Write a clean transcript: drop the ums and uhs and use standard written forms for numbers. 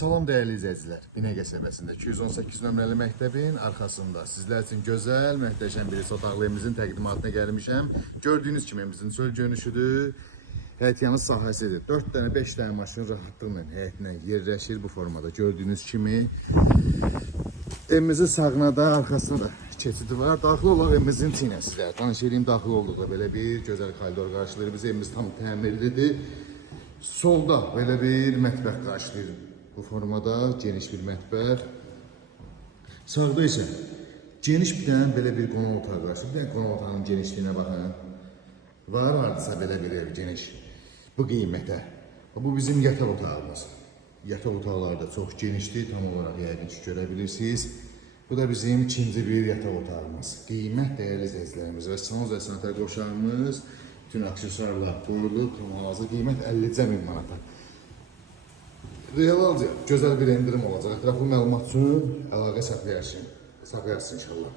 Salam dəyərli izləyicilər. Binə qəsəbəsində 218 nömrəli məktəbin arxasında sizlər üçün gözəl, möhtəşəm bir otaqlı evimizin təqdimatına gəlmişəm. Gördüyünüz kimi evimizin çöl görünüşüdür. Həyətyanı sahəsidir. 4 dənə, 5 dənə maşın rahatlıqla həyətinə yerləşir bu formada. Gördüyünüz kimi evimizin sağına da, arxasına da keçidi var. Daxil olaq evimizin içinə sizlər. Tanış edeyim, daxil olduqda belə bir gözəl koridor qarşılayır. Biz evimiz tam təmirlidir. Solda belə bir mətbəx qarşılayır. Bu formada geniş bir mətbəx. Sağda isə geniş bir dənə belə bir qonaq otağı qarşılayır. Bir dənə qonaq otağının genişliyinə baxın. Var vardısa belə bir ev geniş. Bu qiymətə. Bu bizim yataq otağımız. Yataq otaqları da çox genişdir. Tam olaraq yəqin ki görə bilirsiniz. Bu da bizim ikinci bir yataq otağımız. Qiymət dəyərli izləyicilərimiz və son zəsnətə qoşarımız. Bütün aksesuarlar qoyulub. Hal-hazır qiymət 50.000 manata. Realca gözəl bir endirim olacaq. Ətraflı məlumat üçün əlaqə saxlayarsın inşallah.